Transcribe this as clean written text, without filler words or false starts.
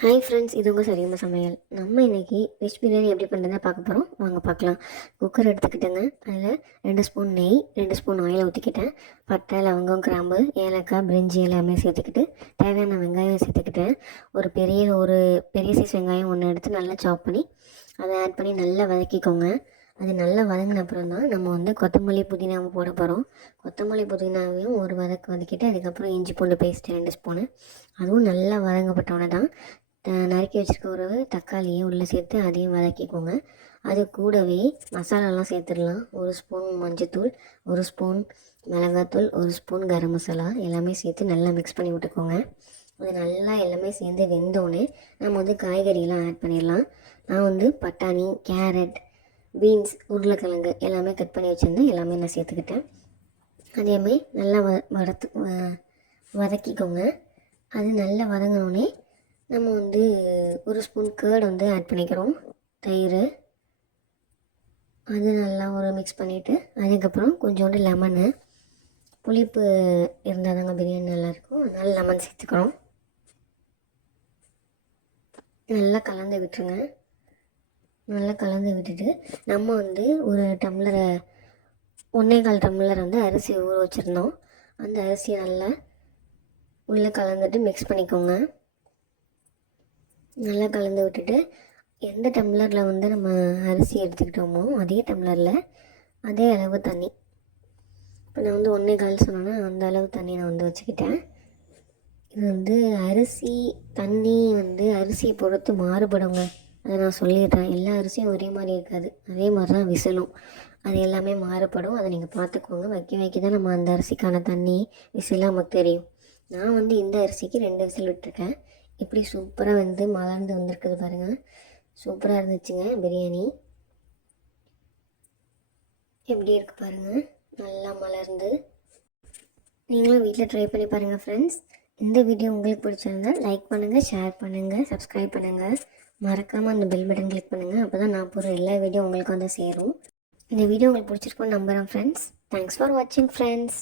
Hi friends, இது உங்கள் சரிகமா சமையல். நம்ம இன்றைக்கி வெஜ் பிரியாணி எப்படி பண்ணுறதுன்னு பார்க்க போகிறோம். வாங்க பார்க்கலாம். குக்கர் எடுத்துக்கிட்டேங்க. அதில் 2 ஸ்பூன் நெய், 2 ஸ்பூன் ஆயில் ஊற்றிக்கிட்டேன். பட்டை, லவங்கம், கிராம்பு, ஏலக்காய், பிரிஞ்சி எல்லாமே சேர்த்துக்கிட்டு தேவையான வெங்காயம் சேர்த்துக்கிட்டேன். ஒரு பெரிய சைஸ் வெங்காயம் ஒன்று எடுத்து நல்லா சாப் பண்ணி அதை ஆட் பண்ணி நல்லா வதக்கிக்கோங்க. அது நல்லா வதங்கின அப்புறம் தான் நம்ம கொத்தமல்லி புதினாவும் போட போகிறோம். கொத்தமல்லி புதினாவையும் ஒரு வதக்கிட்டு அதுக்கப்புறம் இஞ்சி பூண்டு பேஸ்ட்டு 2 ஸ்பூனு, அதுவும் நல்லா வதங்கப்பட்டோன்னே தான் நறுக்கி வச்சுருக்க ஒரு தக்காளியை உள்ளே சேர்த்து அதையும் வதக்கிக்கோங்க. அது கூடவே மசாலாலாம் சேர்த்துடலாம். 1 ஸ்பூன் மஞ்சத்தூள், 1 ஸ்பூன் மிளகாத்தூள், 1 ஸ்பூன் கரம் மசாலா எல்லாமே சேர்த்து நல்லா மிக்ஸ் பண்ணி விட்டுக்கோங்க. அது நல்லா எல்லாமே சேர்ந்து வெந்தோடனே நம்ம காய்கறியெல்லாம் ஆட் பண்ணிடலாம். நான் பட்டாணி, கேரட், பீன்ஸ், உருளைக்கிழங்கு எல்லாமே கட் பண்ணி வச்சுருந்தேன். எல்லாமே நான் சேர்த்துக்கிட்டேன். அதேமாதிரி நல்லா வதக்கிக்கோங்க. அது நல்லா வதங்கினோடனே நம்ம 1 ஸ்பூன் கேர்டு ஆட் பண்ணிக்கிறோம். தயிர் அது நல்லா மிக்ஸ் பண்ணிவிட்டு அதுக்கப்புறம் கொஞ்சோண்டு லெமனு, புளிப்பு இருந்தால் தாங்க பிரியாணி நல்லாயிருக்கும். அதனால் லெமன் சேர்த்துக்கிறோம். நல்லா கலந்து விட்டுருங்க. நல்லா கலந்து விட்டுட்டு நம்ம ஒரு டம்ளரை 1.25 டம்ளர் அரிசி ஊற வச்சுருந்தோம். அந்த அரிசியை நல்லா உள்ளே கலந்துட்டு மிக்ஸ் பண்ணிக்கோங்க. நல்லா கலந்து விட்டுட்டு எந்த டம்ளரில் நம்ம அரிசி எடுத்துக்கிட்டோமோ அதே டம்ளரில் அதே அளவு தண்ணி, இப்போ நான் 1.25 சொன்னேன்னா அந்த அளவு தண்ணி நான் வச்சுக்கிட்டேன். இது அரிசி தண்ணி அரிசியை பொறுத்து மாறுபடுங்க. அதை நான் சொல்லிடுறேன். எல்லா அரிசியும் ஒரே மாதிரி இருக்காது. அதே மாதிரி தான் விசிலும், அது எல்லாமே மாறுபடும். அதை நீங்கள் பார்த்துக்கோங்க. வைக்க தான் நம்ம அந்த அரிசிக்கான தண்ணி விசிலாக நமக்கு தெரியும். நான் இந்த அரிசிக்கு 2 விசில் விட்டுருக்கேன். இப்படி சூப்பராக மலர்ந்து வந்திருக்குது பாருங்கள். சூப்பராக இருந்துச்சுங்க பிரியாணி. எப்படி இருக்குது பாருங்கள், நல்லா மலர்ந்து. நீங்களும் வீட்டில் ட்ரை பண்ணி பாருங்கள் ஃப்ரெண்ட்ஸ். இந்த வீடியோ உங்களுக்கு பிடிச்சிருந்தால் லைக் பண்ணுங்கள், ஷேர் பண்ணுங்கள், சப்ஸ்கிரைப் பண்ணுங்கள். மறக்காமல் அந்த பெல் பட்டன் கிளிக் பண்ணுங்கள். அப்போ தான் நான் போகிற எல்லா வீடியோ உங்களுக்கு சேரும். இந்த வீடியோ உங்களுக்கு பிடிச்சிருக்குன்னு நம்புகிறேன் ஃப்ரெண்ட்ஸ். தேங்க்ஸ் ஃபார் வாட்சிங் ஃப்ரெண்ட்ஸ்.